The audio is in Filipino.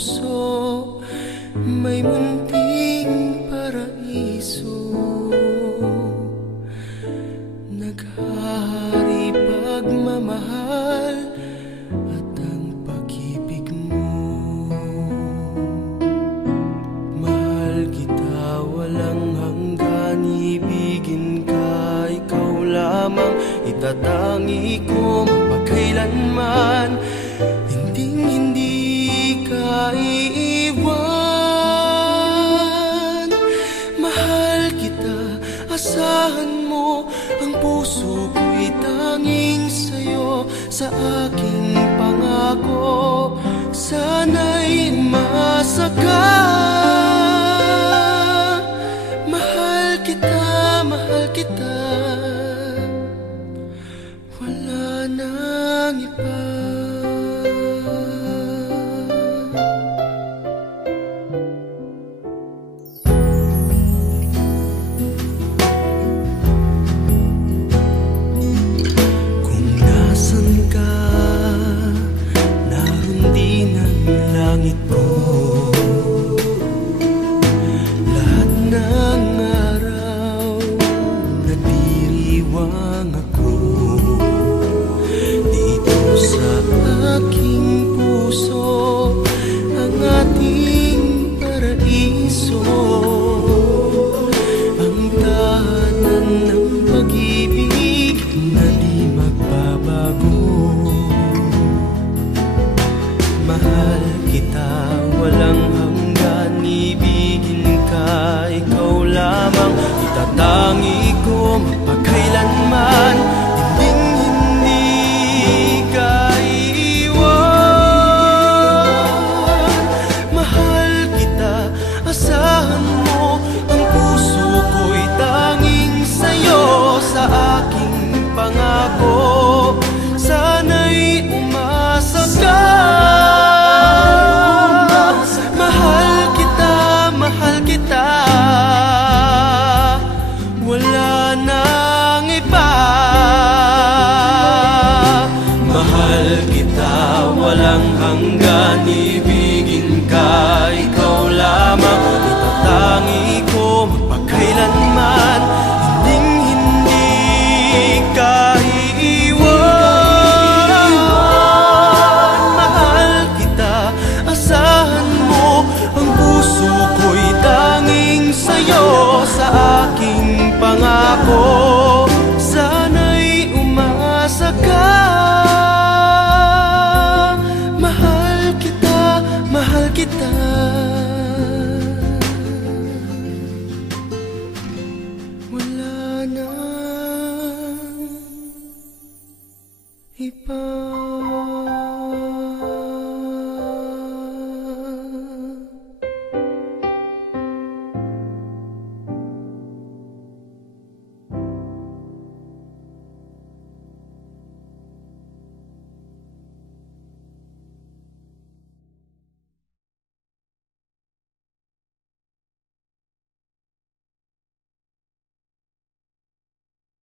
puso may munting paraiso. Naghahari pagmamahal at ang pag-ibig mo. Mahal kita walang hanggan, ibigin ka, ikaw lamang itatangi ko magpakailanman. Hindi ka iiwan. Mahal kita, asahan mo, ang puso ko'y tanging sa'yo. Sa aking pangako, sana'y umasa ka. Mahal kita, wala nang iba. Langit ko, lahat ng araw nagdiriwang ako. Dito sa aking puso ang ating paraiso, ang tahanan ng pag-ibig na di magbabago. Mahal kita, walang hanggan, ibigin ka, ikaw lamang itatangi ko magpakailanman. Hindi ka iiwan. Mahal kita, asahan mo, ang puso ko'y tanging sa'yo. Sa aking pangako, sana'y umasa ka. Wala nang iba. Mahal kita, walang hanggan, ibigin ka, ikaw lamang itatangi